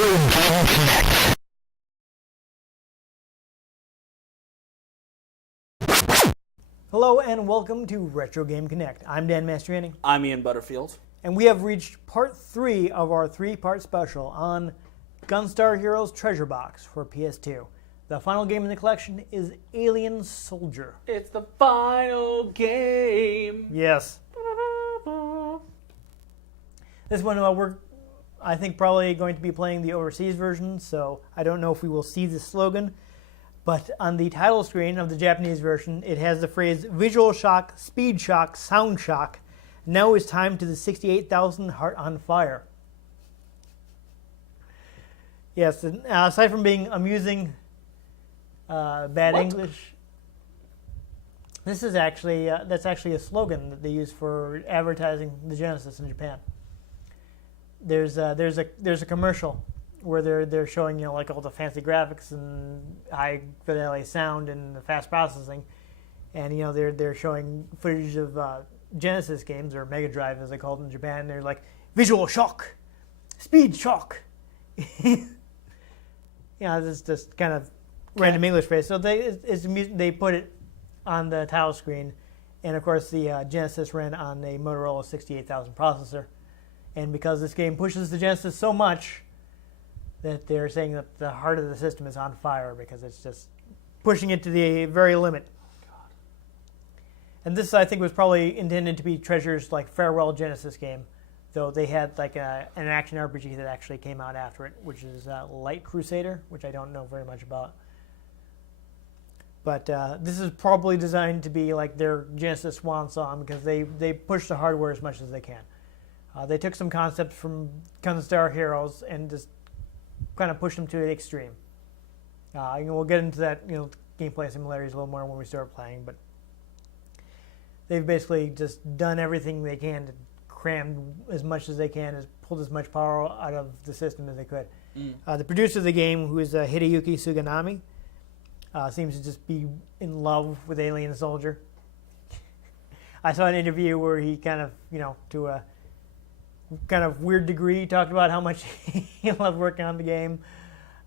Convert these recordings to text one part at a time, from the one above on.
Game Connect. Hello and welcome to Retro Game Connect. I'm Dan Mastriani. I'm Ian Butterfield. And we have reached part 3 of our 3-part special on Gunstar Heroes Treasure Box for PS2. The final game in the collection is Alien Soldier. It's the final game. Yes. This one we're, I think, probably going to be playing the overseas version, so I don't know if we will see the slogan. But on the title screen of the Japanese version, it has the phrase visual shock, speed shock, sound shock. Now is time to the 68,000 Heart on Fire. Yes, and, aside from being amusing, bad What? English, this is actually that's actually a slogan that they use for advertising the Genesis in Japan. There's a commercial where they're showing, you know, like all the fancy graphics and high fidelity sound and the fast processing, and you know they're showing footage of Genesis games, or Mega Drive as they call it in Japan. They're like visual shock, speed shock. You know, it's just kind of random English phrase. So they put it on the title screen, and of course the Genesis ran on a Motorola 68,000 processor, and because this game pushes the Genesis so much that they're saying that the heart of the system is on fire because it's just pushing it to the very limit. God. And this, I think, was probably intended to be Treasure's like farewell Genesis game, though they had like an action RPG that actually came out after it, which is Light Crusader, which I don't know very much about. But this is probably designed to be like their Genesis swan song because they push the hardware as much as they can. They took some concepts from Gunstar Heroes and just kind of push them to the extreme. We'll get into that, you know, gameplay similarities a little more when we start playing, but they've basically just done everything they can to cram as much as they can, as pulled as much power out of the system as they could. The producer of the game, who is Hideyuki Suganami, seems to just be in love with Alien Soldier. I saw an interview where he kind of, you know, to a kind of weird degree, talked about how much he loved working on the game,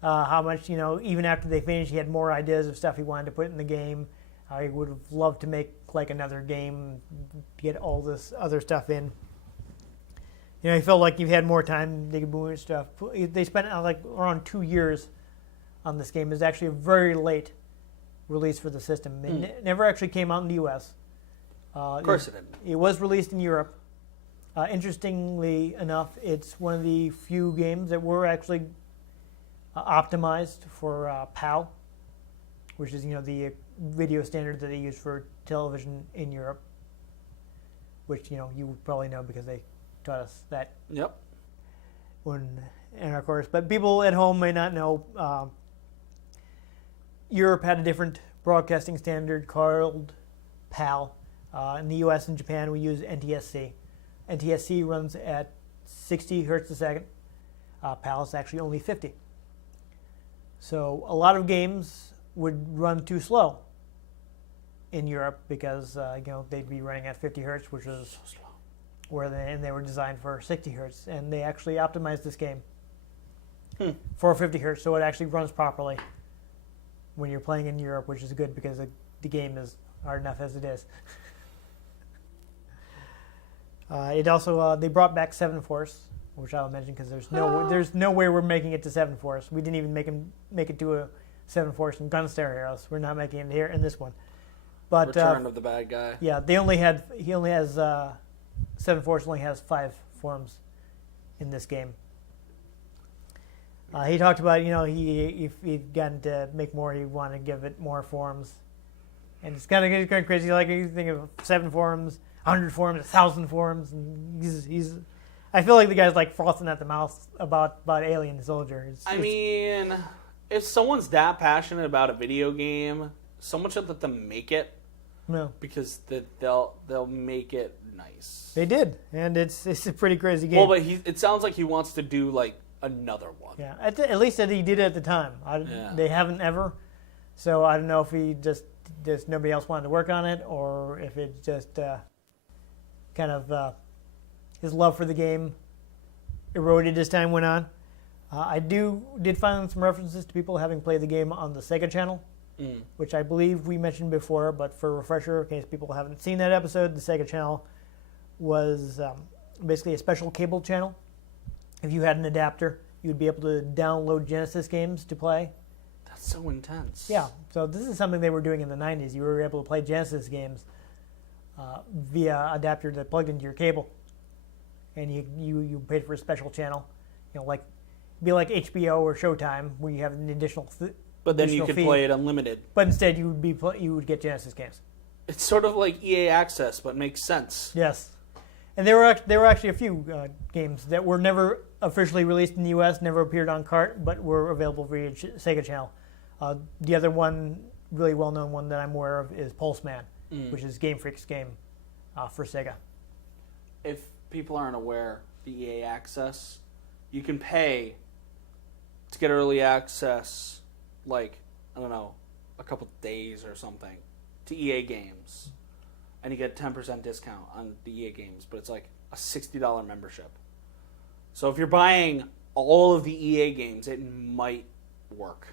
how much, you know, even after they finished, he had more ideas of stuff he wanted to put in the game. He would have loved to make like another game, get all this other stuff in. You know, he felt like he had more time, they could move stuff. They spent like around 2 years on this game. It was actually a very late release for the system. It never actually came out in the U.S. Of course it didn't. It was released in Europe. Interestingly enough, it's one of the few games that were actually optimized for PAL, which is, you know, the video standard that they use for television in Europe, which, you know, you would probably know because they taught us that. Yep. In our course, but people at home may not know. Europe had a different broadcasting standard called PAL. In the U.S. and Japan, we use NTSC. NTSC runs at 60 hertz a second. PAL is actually only 50. So a lot of games would run too slow in Europe because you know, they'd be running at 50 hertz, which was so slow. And they were designed for 60 hertz, and they actually optimized this game for 50 hertz, so it actually runs properly when you're playing in Europe, which is good because the game is hard enough as it is. It also they brought back 7 Force, which I'll mention because there's no way we're making it to 7 Force. We didn't even make it to a 7 Force in Gunstar Heroes. We're not making it here in this one. But Return of the bad guy. Yeah, he only has 7 Force only has 5 forms in this game. He talked about, you know, if he'd gotten to make more, he wanted to give it more forms, and it's kind of crazy. Like, you think of 7 forms, 100 forms, 1,000 forms, and he's. I feel like the guy's like frothing at the mouth about Alien Soldier. I mean, if someone's that passionate about a video game, someone should let them make it. No, because they'll make it nice. They did, and it's a pretty crazy game. Well, but it sounds like he wants to do like another one. Yeah, at least that he did it at the time. They haven't ever, so I don't know if he just nobody else wanted to work on it, or if it just kind of his love for the game eroded as time went on. I did find some references to people having played the game on the Sega channel, which I believe we mentioned before, but for a refresher, in case people haven't seen that episode, the Sega channel was basically a special cable channel. If you had an adapter, you would be able to download Genesis games to play. That's so intense. Yeah, so this is something they were doing in the 90s. You were able to play Genesis games via adapter that plugged into your cable, and you paid for a special channel, like be like HBO or Showtime, where you have an additional. But then you could play it unlimited. But instead, you would get Genesis games. It's sort of like EA Access, but makes sense. Yes, and there were actually a few games that were never officially released in the U.S., never appeared on cart, but were available via Sega channel. The other one, really well-known one that I'm aware of, is Pulseman, which is Game Freak's game for Sega. If people aren't aware, the EA Access, you can pay to get early access, like, I don't know, a couple days or something, to EA games. And you get a 10% discount on the EA games, but it's like a $60 membership. So if you're buying all of the EA games, it might work.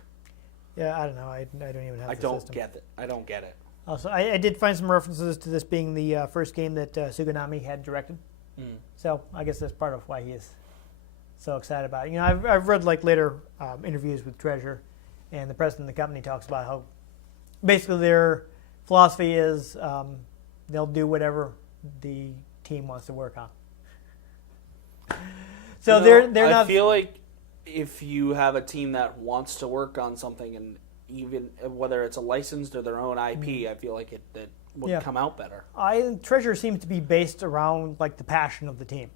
Yeah, I don't know. I don't even have the system. I don't get it. Also, I did find some references to this being the first game that Suganami had directed. So I guess that's part of why he is so excited about it. I've read later interviews with Treasure, and the president of the company talks about how basically their philosophy is they'll do whatever the team wants to work on. So they're not. I feel like if you have a team that wants to work on something, and even whether it's a licensed or their own IP, I feel like that would come out better. Treasure seems to be based around the passion of the team.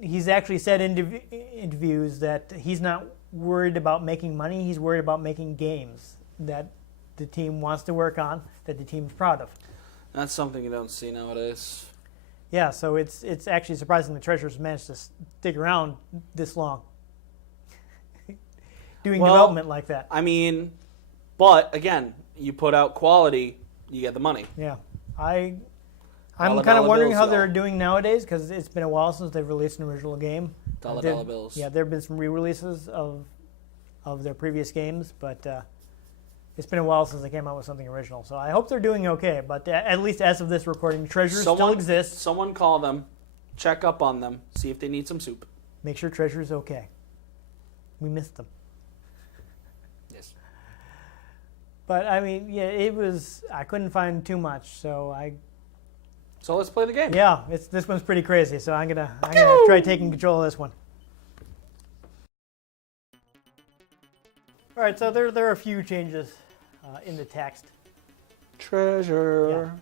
He's actually said in interviews that he's not worried about making money. He's worried about making games that the team wants to work on, that the team's proud of. That's something you don't see nowadays. Yeah, so it's actually surprising that Treasure's managed to stick around this long doing development like that. I mean, but again, you put out quality, you get the money. Yeah, I'm kind of wondering how they're doing nowadays, because it's been a while since they've released an original game. Dollar bills. Yeah, there have been some re-releases of their previous games, but it's been a while since they came out with something original. So I hope they're doing okay, but at least as of this recording, Treasure still exists. Someone call them, check up on them, see if they need some soup. Make sure Treasure's okay. We missed them. Yes. But I mean, yeah, I couldn't find too much, so let's play the game. Yeah, this one's pretty crazy, so I'm gonna try taking control of this one. All right, so there are a few changes in the text. Treasure.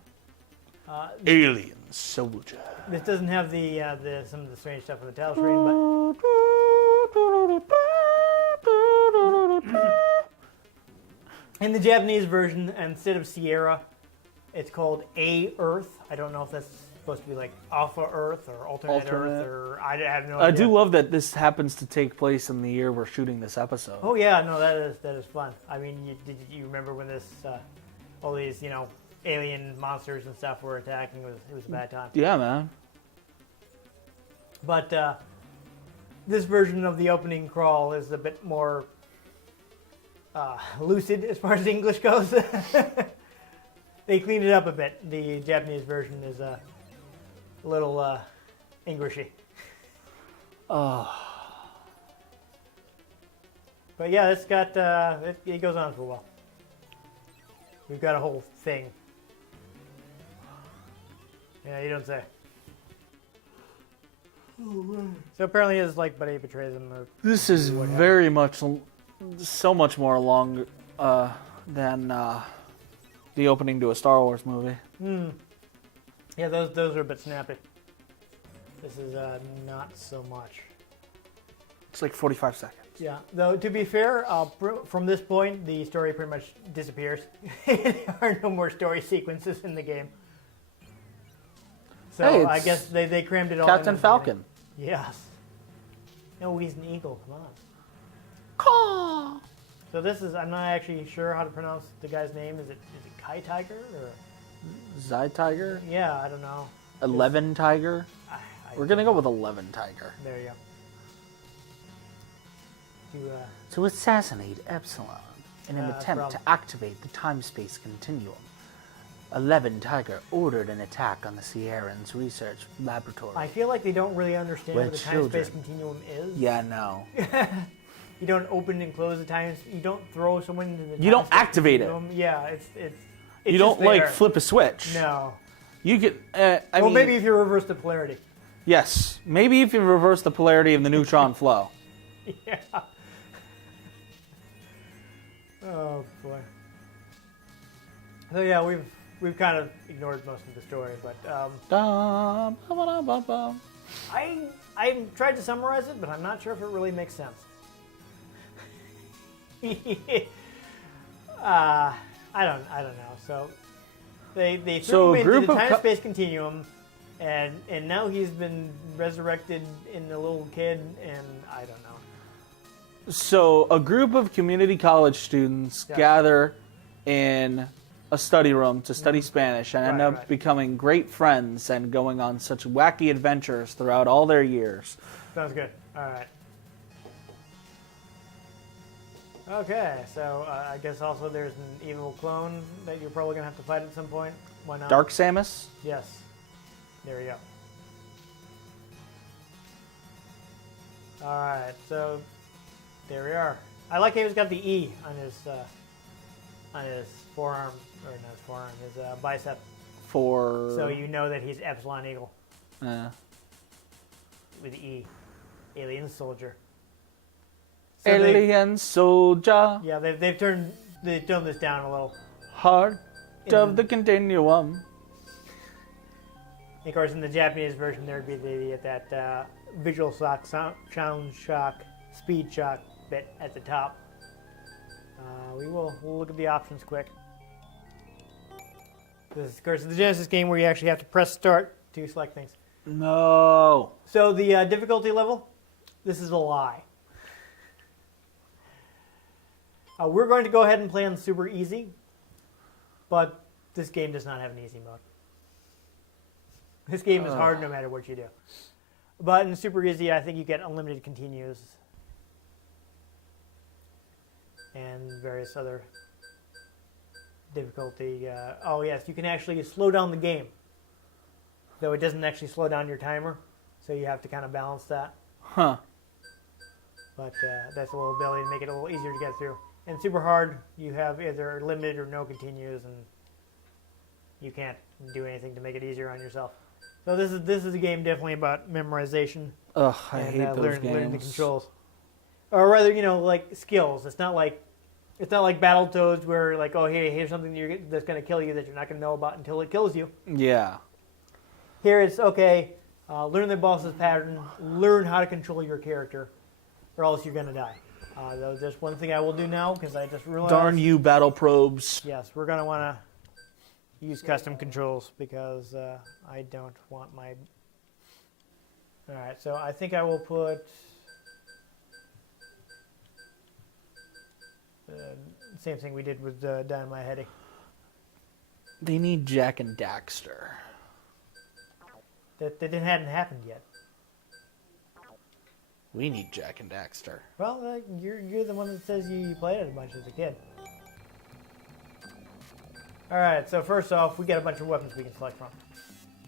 Yeah. Alien soldier. This doesn't have the some of the strange stuff on the title screen, but in the Japanese version, instead of Sierra, it's called A Earth. I don't know if that's supposed to be like Alpha Earth or Alternate Earth, or I have no idea. I do love that this happens to take place in the year we're shooting this episode. Oh yeah, no, that is fun. I mean, did you remember when this all these alien monsters and stuff were attacking? It was a bad time. Yeah, man. But this version of the opening crawl is a bit more lucid as far as English goes. They cleaned it up a bit. The Japanese version is a little Englishy. Oh. But yeah, it's got it goes on for a while. We've got a whole thing. Yeah, you don't say. So apparently it's like Buddy betrays him. This is very much, so much more long than the opening to a Star Wars movie. Yeah, those are a bit snappy. This is not so much. It's like 45 seconds. Yeah, though to be fair, from this point the story pretty much disappears. There are no more story sequences in the game. So hey, I guess they crammed it all. Captain Falcon. Yes. No, he's an eagle. Come on. Caw. So this is, I'm not actually sure how to pronounce the guy's name. Is it Kai Tiger or Zai Tiger? Yeah, I don't know. 11 Tiger? We're going to go with 11 Tiger. There you go. To assassinate Epsilon in an attempt problem. to activate the time-space continuum. 11 Tiger ordered an attack on the Sierrans research laboratory. I feel like they don't really understand what the time-space children. continuum is. Yeah, no. You don't open and close the time. You don't throw someone into the. You don't time-space activate it. continuum. Yeah, it's You just don't like there. flip a switch. No. You could. I Well, mean, maybe if you reverse the polarity. yes. Maybe if you reverse the polarity of the neutron flow. Yeah. Oh boy. So yeah, we've kind of ignored most of the story, but I tried to summarize it, but I'm not sure if it really makes sense. I don't know. So they threw him into the time-space continuum, and now he's been resurrected in a little kid, and I don't know. So a group of community college students gather in a study room to study Spanish and end up becoming great friends and going on such wacky adventures throughout all their years. Sounds good. All right. Okay, so I guess also there's an evil clone that you're probably going to have to fight at some point. Why not? Dark Samus? Yes. There you go. All right, so there we are. I like how he's got the E on his forearm, or not his forearm, his bicep. So you know that he's Epsilon Eagle. With E. Alien soldier. So Alien soldier. Yeah, they've toned this down a little. Heart of the continuum. Of course, in the Japanese version, there'd be that visual shock, sound shock, speed shock bit at the top. We'll look at the options quick. This is, of course, the Genesis game where you actually have to press start to select things. No. So the difficulty level, this is a lie. We're going to go ahead and play on super easy, but this game does not have an easy mode. This game is hard no matter what you do. But in super easy, I think you get unlimited continues and various other difficulty. Oh yes, you can actually slow down the game, though it doesn't actually slow down your timer, so you have to kind of balance that. Huh. But that's a little ability to make it a little easier to get through. And super hard, you have either limited or no continues, and you can't do anything to make it easier on yourself. So this is a game definitely about memorization. Ugh, I and, hate those learning the games. controls, or rather, like skills. It's not like Battletoads where like, oh, hey, here's something that's going to kill you that you're not going to know about until it kills you. Yeah. Here it's okay. Learn the boss's pattern. Learn how to control your character, or else you're going to die. There's one thing I will do now because I just realized. Darn you, battle probes. Yes, we're going to want to use custom controls because I don't want my. All right, so I think I will put same thing we did with Dynamite Heady. They need Jack and Daxter. That hadn't happened yet. We need Jack and Daxter. Well, you're the one that says you played it a bunch as a kid. All right, so first off, we got a bunch of weapons we can select from.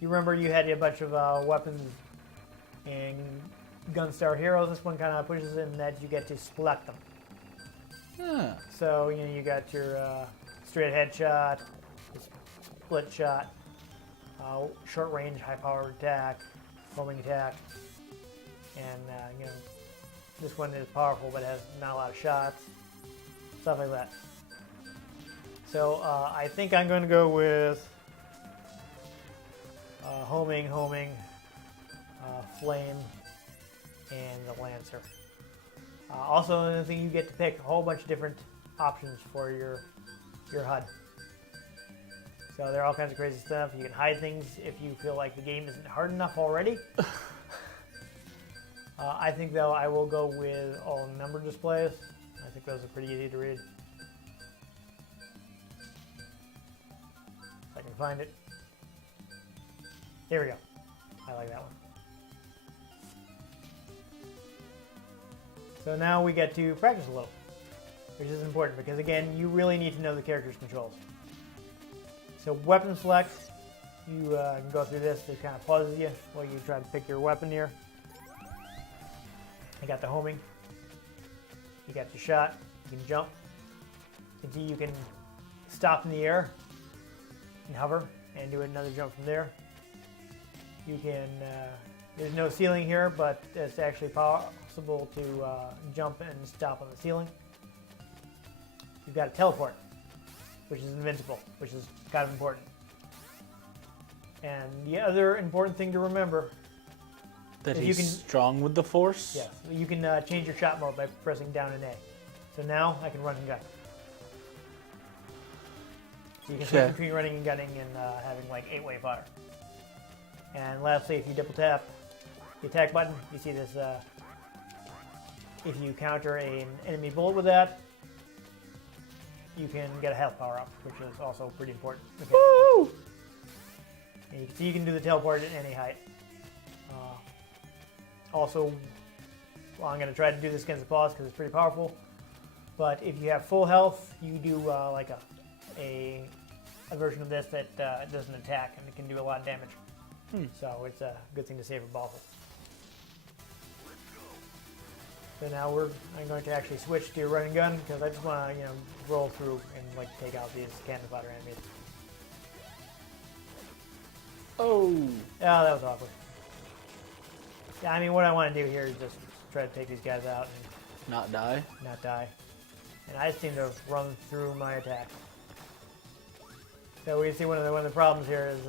You remember you had a bunch of weapons in Gunstar Heroes. This one kind of pushes in that you get to select them. Huh. So you got your straight headshot, split shot, short range, high powered attack, homing attack, and this one is powerful but has not a lot of shots, stuff like that. So I think I'm going to go with homing, flame, and the Lancer. Also, another thing, you get to pick a whole bunch of different options for your HUD. So there are all kinds of crazy stuff. You can hide things if you feel like the game isn't hard enough already. I think, though, I will go with all number displays. I think those are pretty easy to read. If I can find it. Here we go. I like that one. So now we get to practice a little, which is important because, again, you really need to know the character's controls. So weapon select, you can go through this. It kind of pauses you while you try to pick your weapon here. You got the homing. You got your shot. You can jump. You can see you can stop in the air and hover and do another jump from there. You can, there's no ceiling here, but it's actually possible to jump and stop on the ceiling. You've got a teleport, which is invincible, which is kind of important. And the other important thing to remember That is he's you can, strong with the Force? yes, you can change your shot mode by pressing down and A. So now I can run and gun. So you can switch between running and gunning and having like 8-way fire. And lastly, if you double tap the attack button, you see this, if you counter an enemy bullet with that, you can get a health power up, which is also pretty important. Okay. Woo! And you can see you can do the teleport at any height. Also, well, I'm going to try to do this against the boss because it's pretty powerful. But if you have full health, you do like a version of this that doesn't attack and it can do a lot of damage. So it's a good thing to save a bottle. So now I'm going to actually switch to run and gun because I just want to roll through and like take out these cannon fodder enemies. Oh. Oh, that was awkward. Yeah, I mean, what I want to do here is just try to take these guys out and Not die? not die. And I seem to have run through my attack. So we see one of the problems here is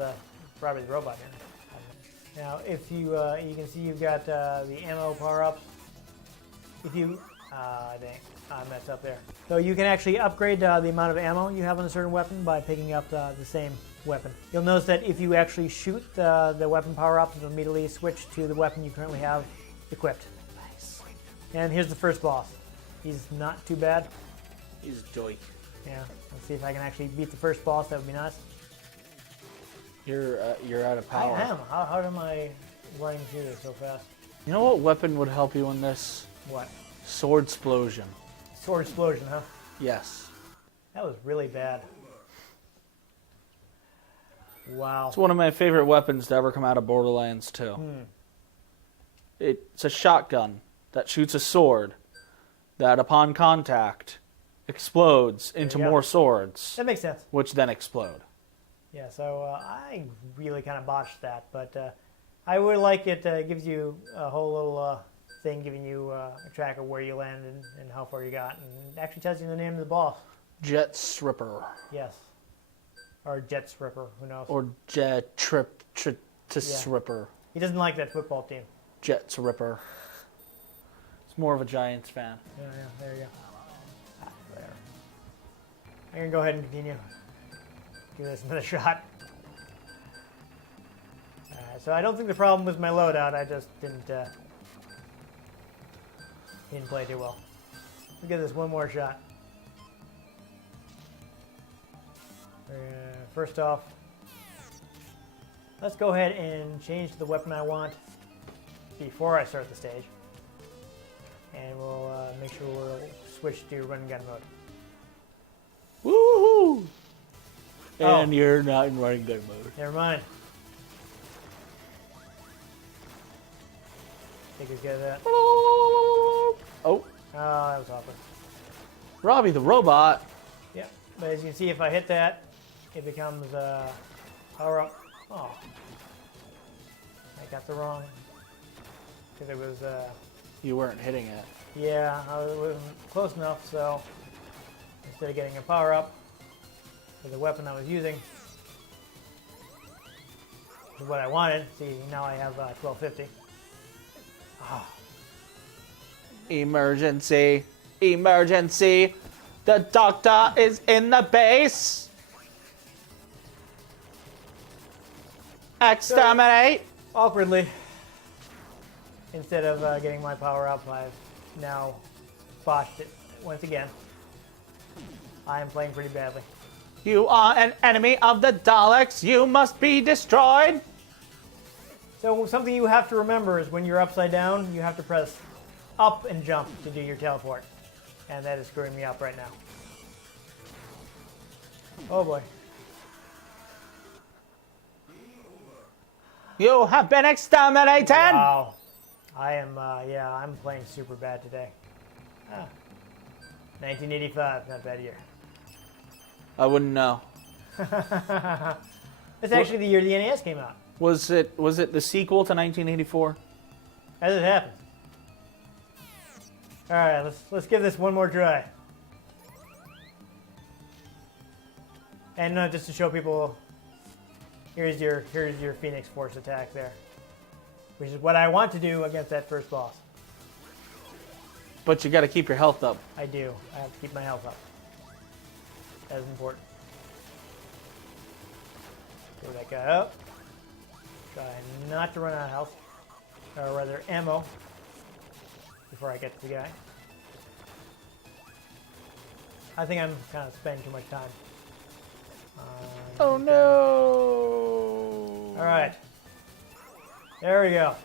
probably the robot here. Now, if you can see you've got the ammo power-ups. If you dang, I messed up there. So you can actually upgrade the amount of ammo you have on a certain weapon by picking up the same weapon. You'll notice that if you actually shoot the weapon power-up, it'll immediately switch to the weapon you currently have equipped. Nice. And here's the first boss. He's not too bad. He's joy. Yeah, let's see if I can actually beat the first boss. That would be nice. You're out of power. I am. How am I running through this so fast? You know what weapon would help you in this? What? Sword explosion. Sword explosion, huh? Yes. That was really bad. Wow. It's one of my favorite weapons to ever come out of Borderlands 2. It's a shotgun that shoots a sword that, upon contact, explodes into you go. more swords, That makes sense. which then explode. Yeah, so I really kind of botched that, but I would like it. Gives you a whole little thing giving you a track of where you landed and how far you got, and actually tells you the name of the boss. Jet Stripper. Yes. Or Jet Ripper, who knows? Or Jet Trip Ripper. He doesn't like that football team. Jet Ripper. He's more of a Giants fan. Yeah, there you go. There. I'm going to go ahead and continue. Give this another shot. So I don't think the problem was my loadout. I just didn't play too well. We'll give this one more shot. First off, let's go ahead and change the weapon I want before I start the stage. And we'll make sure we'll switch to run and gun mode. Woohoo! And Oh. you're not in running gun mode. Never mind. Take a good at that. Oh, Oh, that was awkward. Robbie the robot. Yeah, but as you can see, if I hit that, it becomes power up. Oh, I got the wrong. Because it was, You weren't hitting it. yeah, I wasn't close enough. So instead of getting a power up for the weapon I was using, which is what I wanted. See, now I have 1250. Oh. Emergency! Emergency! The doctor is in the base! Exterminate! Awkwardly, instead of getting my power up, I've now botched it once again. I am playing pretty badly. You are an enemy of the Daleks. You must be destroyed. So something you have to remember is when you're upside down, you have to press up and jump to do your teleport. And that is screwing me up right now. Oh boy. You have been exterminated! Wow. I am, yeah, I'm playing super bad today. 1985, not a bad year. I wouldn't know. It's actually the year the NES came out. Was it the sequel to 1984? As it happens. All right, let's give this one more try. And just to show people, here's your Phoenix Force attack there, which is what I want to do against that first boss. But you got to keep your health up. I do. I have to keep my health up. That is important. Throw that guy up. Try not to run out of health, or rather ammo, before I get to the guy. I think I'm kind of spending too much time. Oh no! All right. There we go.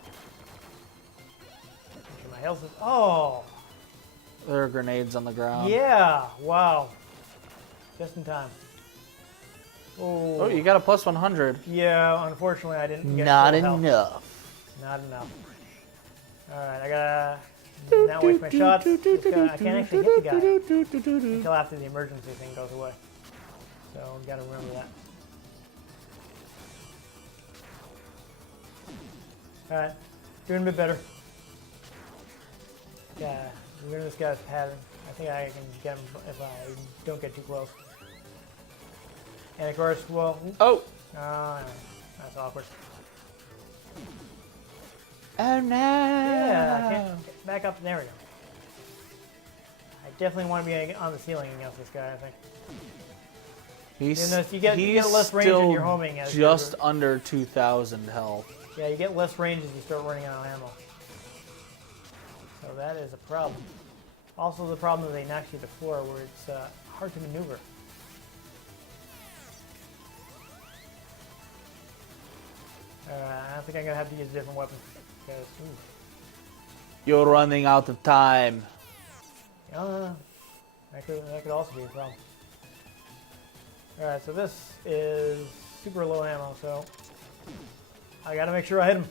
Make sure my health is. Oh! There are grenades on the ground. Yeah! Wow. Just in time. Oh, you got a plus 100. Yeah, unfortunately I didn't get Not full health. enough. Not enough. Alright, I gotta not waste my shots. I can't actually hit the guy until after the emergency thing goes away. So we gotta remember that. Alright, doing a bit better. Yeah, learning this guy's pattern. I think I can get him if I don't get too close. And of course, well... Oh! That's awkward. Oh no! Yeah, I can't get back up. There we go. I definitely want to be on the ceiling against this guy, I think. He's you get less range still in your homing as just under 2,000 health. Yeah, you get less range as you start running out of ammo. So that is a problem. Also the problem is they knock you to the floor where it's hard to maneuver. I think I'm going to have to use a different weapon. Because, You're running out of time. that could also be a problem. Alright, so this is super low ammo, so I got to make sure I hit him.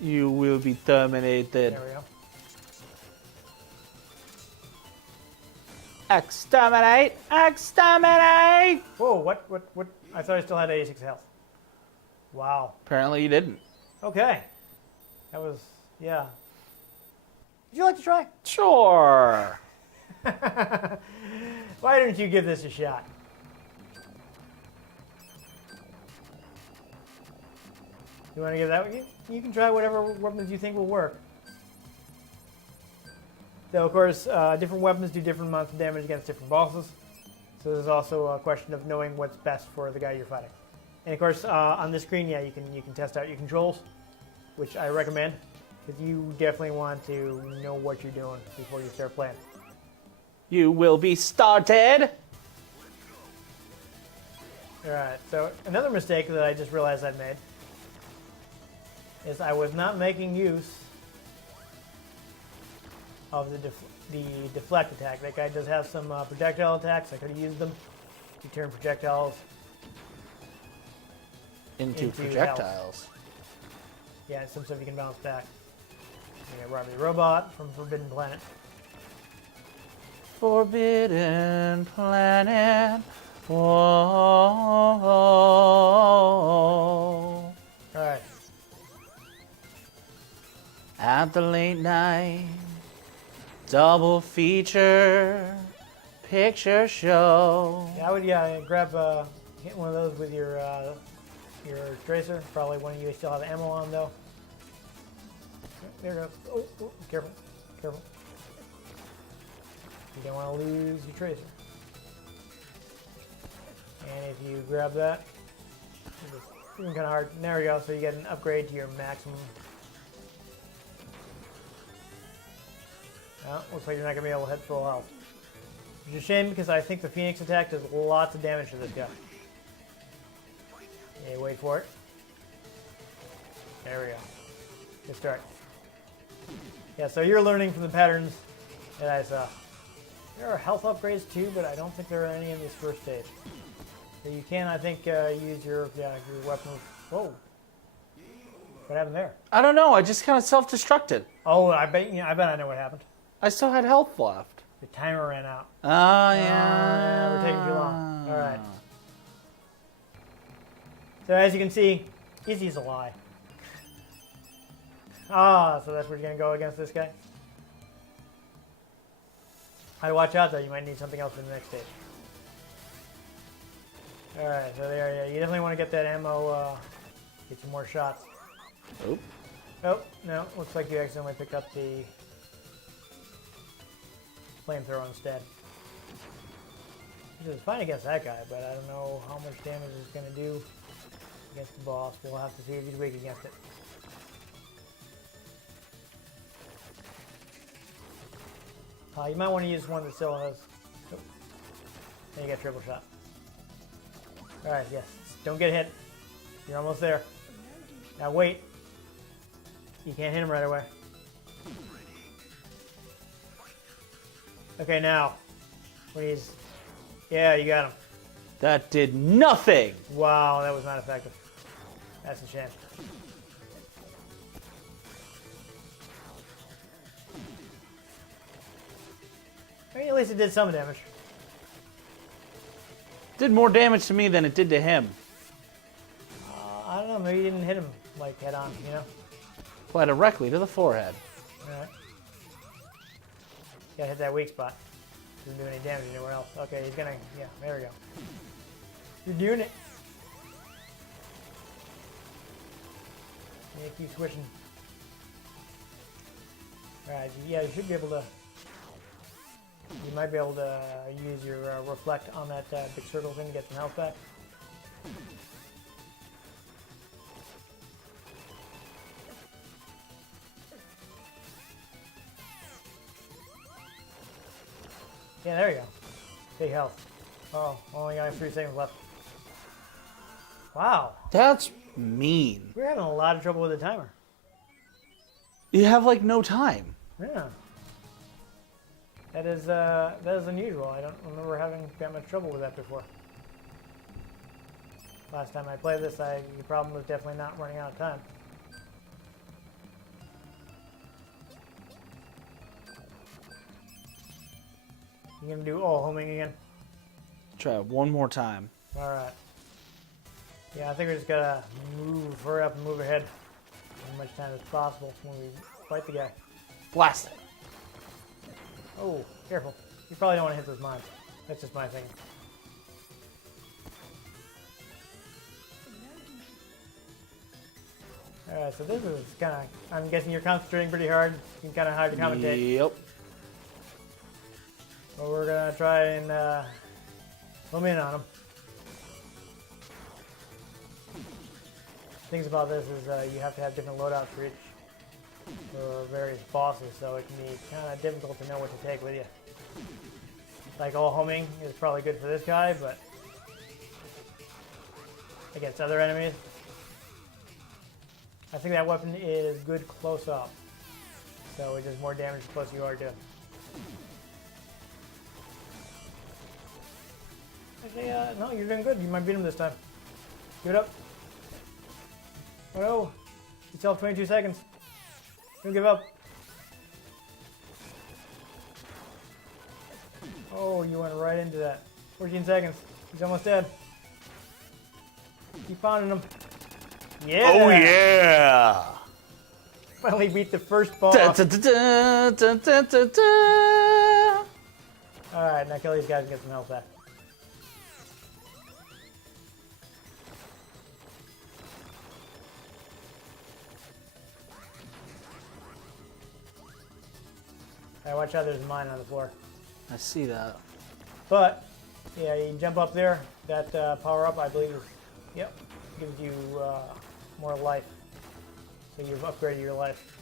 You will be terminated. There we go. Exterminate! Exterminate! Whoa, what? I thought I still had 86 health. Wow. Apparently you didn't. Okay. That was, yeah. Would you like to try? Sure. Why didn't you give this a shot? You want to give that one? You can try whatever weapons you think will work. So, of course, different weapons do different amounts of damage against different bosses. So there's also a question of knowing what's best for the guy you're fighting. And of course, on this screen, yeah, you can test out your controls, which I recommend, because you definitely want to know what you're doing before you start playing. You will be started. Alright, so another mistake that I just realized I'd made is I was not making use of the deflect attack. That guy does have some projectile attacks. I could have used them to turn projectiles Into projectiles. Health. Yeah, some stuff you can bounce back. We got Robbie the Robot from Forbidden Planet. Forbidden Planet. Whoa. Alright. At the late night, double feature, picture show. Yeah, I would grab get one of those with your tracer. Probably one of you still have ammo on though. There it goes. Oh, careful, careful. You don't want to lose your tracer. And if you grab that, it's kind of hard. There we go. So you get an upgrade to your maximum. Well, looks like you're not going to be able to hit full health. Which is a shame because I think the Phoenix attack does lots of damage to this guy. Okay, wait for it. There we go. Good start. Yeah, so you're learning from the patterns that I saw. There are health upgrades too, but I don't think there are any in this first stage. So you can, I think, use your weapon. Whoa. What happened there? I don't know. I just kind of self-destructed. Oh, I bet I know what happened. I still had health left. The timer ran out. Oh, yeah. We're taking too long. All right. So as you can see, Izzy's a lie. Ah, so that's where you're going to go against this guy? I'd watch out, though. You might need something else in the next stage. All right, so there, yeah, you definitely want to get that ammo, get some more shots. Oop. Oh, no, looks like you accidentally picked up the flamethrower instead. Which is fine against that guy, but I don't know how much damage it's going to do against the boss. We'll have to see if he's weak against it. You might want to use one that still has... Oh. Then you get triple shot. Alright, yes. Don't get hit. You're almost there. Now wait. You can't hit him right away. Okay, now. When he's... Yeah, you got him. That did nothing. Wow, that was not effective. That's a shame. I mean, at least it did some damage. Did more damage to me than it did to him. I don't know, maybe you didn't hit him, like, head on, you know? Fly directly to the forehead. Alright. Gotta hit that weak spot. Doesn't do any damage anywhere else. Okay, he's gonna... Yeah, there we go. You're doing it. Yeah, keep switching. Alright, yeah, you should be able to... You might be able to use your reflect on that big circle thing to get some health back. Yeah, there you go. Big health. Oh, only got 3 seconds left. Wow. That's mean. We're having a lot of trouble with the timer. You have like no time. Yeah. That is unusual. I don't remember having that much trouble with that before. Last time I played this, the problem was definitely not running out of time. You gonna do all homing again? Try it one more time. All right. Yeah, I think we just gotta hurry up and move ahead as much time as possible when we fight the guy. Blast it. Oh, careful. You probably don't want to hit those mines. That's just my thinking. Alright, so this is kind of... I'm guessing you're concentrating pretty hard. It's kind of hard to commentate. Yep. But we're going to try and home in on him. Things about this is you have to have different loadouts for each. For various bosses, so it can be kind of difficult to know what to take with you. Like all homing is probably good for this guy, but against other enemies, I think that weapon is good close up. So it does more damage the closer you are to him. Actually, no, you're doing good. You might beat him this time. Give it up. Oh no! You still have 22 seconds. Don't give up. Oh, you went right into that. 14 seconds. He's almost dead. Keep pounding him. Yeah! Oh yeah! Finally beat the first boss. Da, da, da, da, da, da, da. Alright, now kill these guys and get some health back. Alright, watch out, there's a mine on the floor. I see that. But, yeah, you can jump up there. That power up, I believe, is, yep, gives you more life. So you've upgraded your life.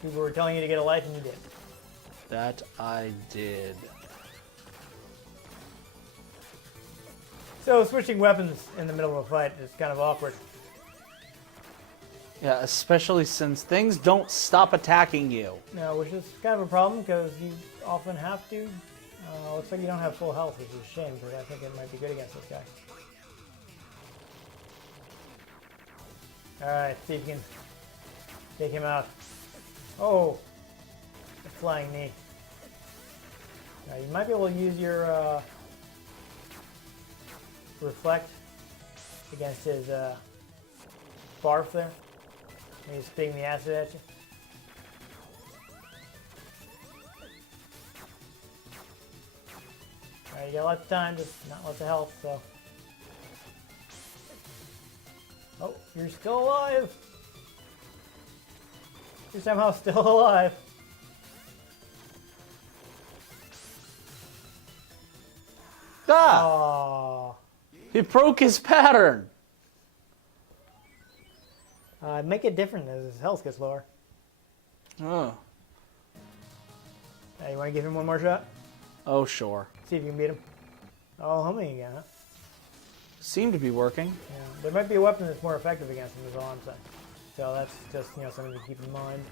People were telling you to get a life and you did. That I did. So switching weapons in the middle of a fight is kind of awkward. Yeah, especially since things don't stop attacking you. No, which is kind of a problem because you often have to. Looks like you don't have full health, which is a shame because I think it might be good against this guy. Alright, see if you can take him out. Oh! A flying knee. Now, you might be able to use your reflect against his barf there. And he's spitting the acid at you. Alright, you got lots of time, just not lots of health, so. Oh, you're still alive! You're somehow still alive. Ah! Aww. He broke his pattern! Make it different as his health gets lower. Oh. You want to give him one more shot? Oh, sure. See if you can beat him. Oh, homing again, huh? Seemed to be working. Yeah. There might be a weapon that's more effective against him, is all I'm saying. So that's just, something to keep in mind.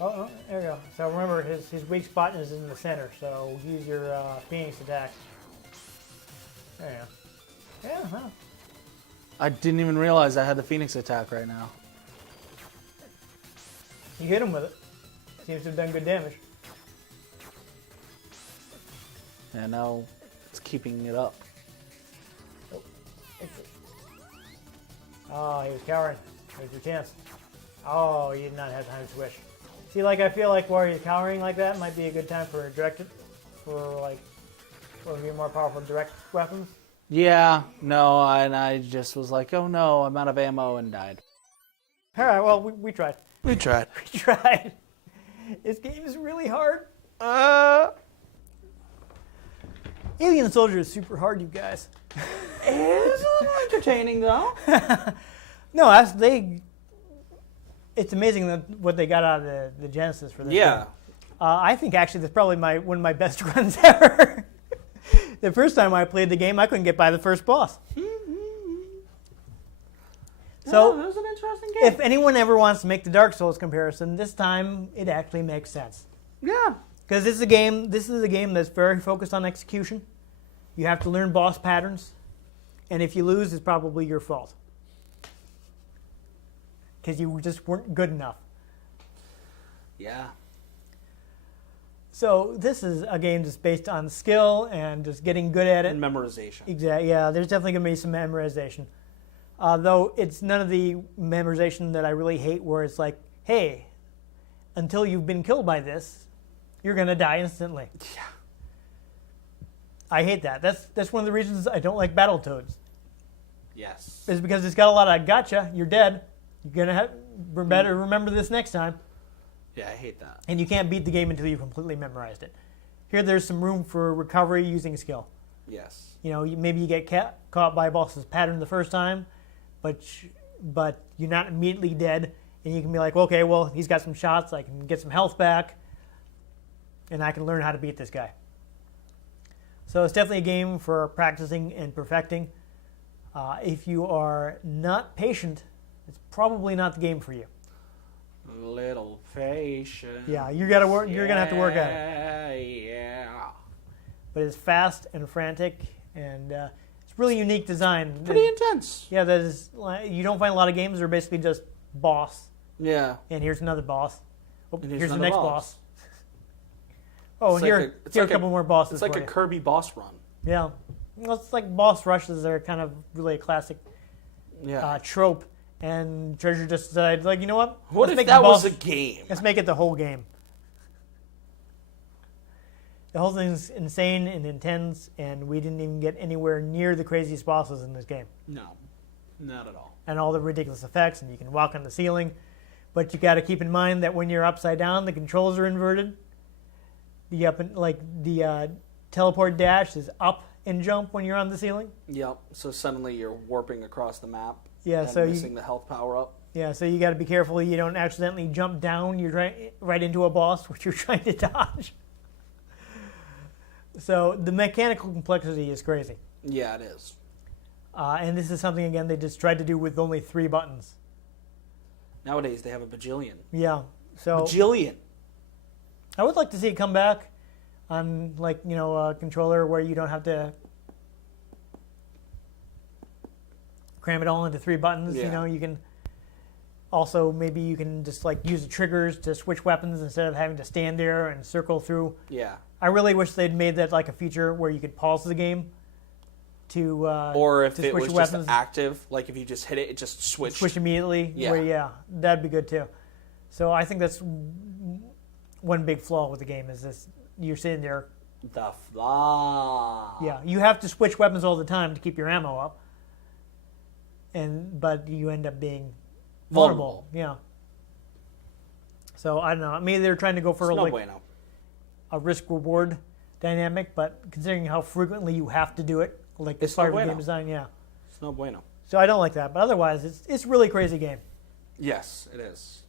Oh, there we go. So remember, his weak spot is in the center, so use your Phoenix attack. There you go. Yeah, huh? I didn't even realize I had the Phoenix attack right now. You hit him with it. Seems to have done good damage. And now it's keeping it up. Oh, he was cowering. There's your chance. Oh, you did not have time to switch. See, like, I feel like while you're cowering like that might be a good time for a directed, for, like, one of your more powerful direct weapons. Yeah, no, and I just was like, oh no, I'm out of ammo and died. Alright, well, we tried. We tried. We tried. This game is really hard. Alien Soldier is super hard, you guys. It's a little entertaining, though. No, it's amazing what they got out of the Genesis for this Yeah. game. I think actually that's probably one of my best runs ever. The first time I played the game, I couldn't get by the first boss. So, that was an interesting game. if anyone ever wants to make the Dark Souls comparison, this time it actually makes sense. Yeah. Because this is a game that's very focused on execution. You have to learn boss patterns, and if you lose, it's probably your fault. Because you just weren't good enough. Yeah. So this is a game that's based on skill and just getting good at it. And memorization. Exactly. Yeah, there's definitely going to be some memorization. Though it's none of the memorization that I really hate where it's like, hey, until you've been killed by this, you're going to die instantly. Yeah. I hate that. That's one of the reasons I don't like Battletoads. Yes. Is because it's got a lot of gotcha, you're dead. You're going to better remember this next time. Yeah, I hate that. And you can't beat the game until you've completely memorized it. Here there's some room for recovery using skill. Yes. Maybe you get caught by a boss's pattern the first time, but you're not immediately dead, and you can be like, okay, well, he's got some shots, I can get some health back, and I can learn how to beat this guy. So it's definitely a game for practicing and perfecting. If you are not patient, it's probably not the game for you. Little patient. Yeah, you're gonna have to work at it. Yeah. But it's fast and frantic, and it's really unique design. Pretty intense. Yeah, that is. You don't find a lot of games that are basically just boss, Yeah. and here's another boss. Oh, And here's the another next boss. Oh, It's here, like here like a couple more bosses. It's like for a you. Kirby boss run. Yeah, well, it's like boss rushes are kind of really a classic Yeah. trope, and Treasure just decided, like, you know what? What Let's if make that the was boss- a game? Let's make it the whole game. The whole thing's insane and intense, and we didn't even get anywhere near the craziest bosses in this game. No, not at all. And all the ridiculous effects, and you can walk on the ceiling. But you got to keep in mind that when you're upside down, the controls are inverted. The teleport dash is up and jump when you're on the ceiling. Yep. So suddenly you're warping across the map. Yeah, and so missing the health power up. Yeah, so you got to be careful you don't accidentally jump down. You're right into a boss which you're trying to dodge. So the mechanical complexity is crazy. Yeah, it is. And this is something, again, they just tried to do with only 3 buttons. Nowadays, they have a bajillion. Yeah. So Bajillion. I would like to see it come back on, like, a controller where you don't have to cram it all into 3 buttons. Yeah. You can also, maybe you can just, like, use the triggers to switch weapons instead of having to stand there and circle through. Yeah. I really wish they'd made that like a feature where you could pause the game to Or if to it switch was weapons. just active, like if you just hit it, it just switched. Switch immediately. Yeah. That'd be good too. So I think that's one big flaw with the game is this: you're sitting there. The flaw. Yeah, you have to switch weapons all the time to keep your ammo up, but you end up being vulnerable. Yeah. So I don't know. Maybe they're trying to go for It's no like bueno. a risk-reward dynamic, but considering how frequently you have to do it, like It's as part no of bueno. game design, yeah. It's no bueno. So I don't like that, but otherwise, it's a really crazy game. Yes, it is.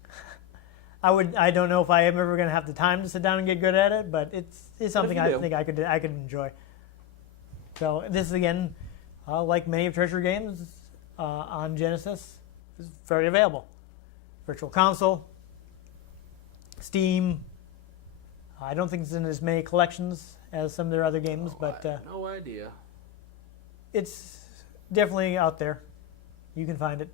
I don't know if I am ever going to have the time to sit down and get good at it, but it's something you I do. think I could enjoy. So this is again, like many of Treasure games on Genesis, is very available. Virtual Console, Steam. I don't think it's in as many collections as some of their other games, but I have no idea. it's definitely out there. You can find it.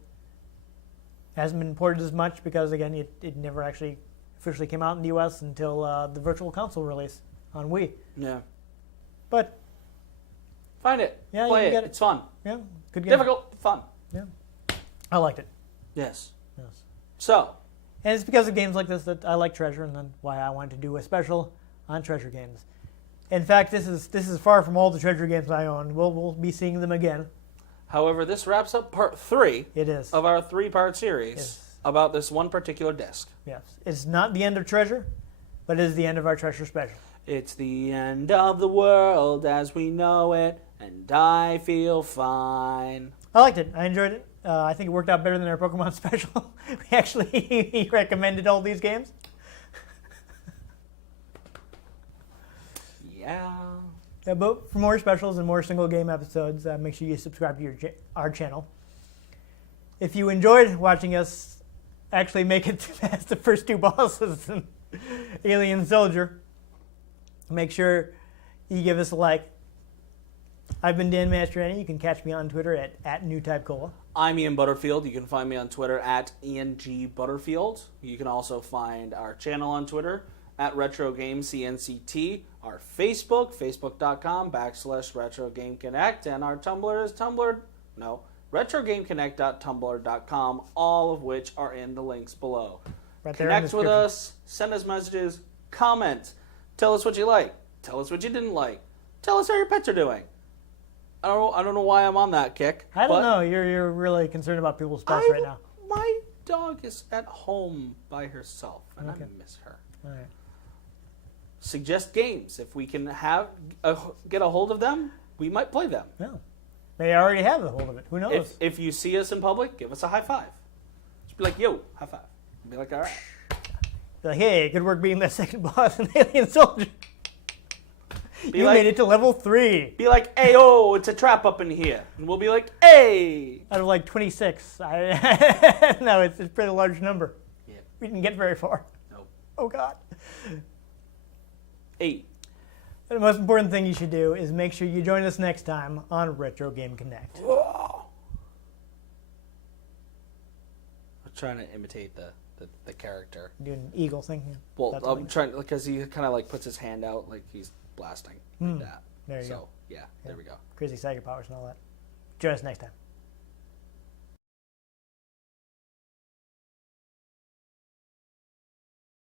Hasn't been ported as much because, again, it never actually officially came out in the U.S. until the Virtual Console release on Wii. Yeah. But, Find it. Yeah, Play you it. can get it. It's fun. yeah, good game. Difficult, fun. Yeah. I liked it. Yes. Yes. So, And it's because of games like this that I like Treasure, and then why I wanted to do a special on Treasure games. In fact, this is far from all the Treasure games I own. We'll be seeing them again. however, this wraps up part 3 It is. of our 3-part series Yes. about this one particular disc. Yes. It's not the end of Treasure, but it is the end of our Treasure special. It's the end of the world as we know it, and I feel fine. I liked it. I enjoyed it. I think it worked out better than our Pokemon special. We actually recommended all these games. Yeah. But for more specials and more single game episodes, make sure you subscribe to our channel. If you enjoyed watching us actually make it past the first 2 bosses in Alien Soldier, make sure you give us a like. I've been Dan Mastriani. You can catch me on Twitter at NewTypeCola. I'm Ian Butterfield. You can find me on Twitter at Ian G. Butterfield. You can also find our channel on Twitter at RetroGameCNCT, our Facebook, facebook.com/RetroGameConnect, and our Tumblr is RetroGameConnect.tumblr.com, all of which are in the links below. Right there in the Connect with description. us, send us messages, comment, tell us what you like, tell us what you didn't like, tell us how your pets are doing. I don't know why I'm on that kick. I but don't know. You're really concerned about people's pets right now. My dog is at home by herself, and Okay. I miss her. All right. Suggest games. If we can get a hold of them, we might play them. No. They already have a hold of it. Who knows? If you see us in public, give us a high five. Just be like, yo, high five. Be like, all right. Be like, hey, good work being the second boss in Alien Soldier. Be You like, made it to level 3 Be like, hey, oh, it's a trap up in here. And we'll be like, hey. out of like 26. No, it's a pretty large number. Yeah. We didn't get very far. Nope. Oh, God. 8. The most important thing you should do is make sure you join us next time on Retro Game Connect. Whoa. I'm trying to imitate the character. Do an eagle thing. Yeah. Well, That's I'm what trying because he kind of like puts his hand out like he's blasting like that. There you so go. yeah, there we go. Crazy psychic powers and all that. Join us next time.